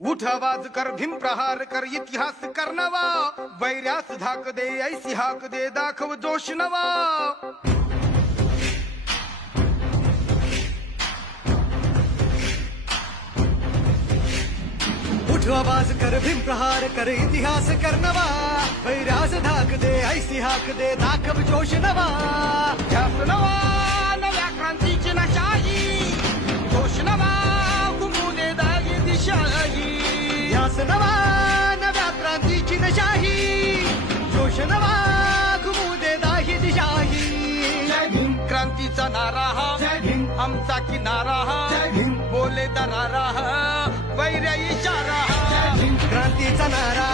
उठ आवाज कर भीम प्रहार कर इतिहास कर नवा वैर्यास धाक दे ऐसी हाक दे दाखव जोश नवा उठ आवाज कर भीम प्रहार कर इतिहास कर नवा वैरास धाक दे ऐसी हाक दे दाखव जोश नवा ध्यास नवा नव्या क्रांतीची नशाही जोश नवा घुमू दे दागी दिशाही ध्यास नवा नव्या क्रांतीची नशाही जोश नवा घुमू दे दाही दिशाही जय भीम क्रांतीचा नारा हा जय भीम आमचा किनारा हा जय भीम बोले दरारा हा वैर्य इशारा हा क्रांतीचा नारा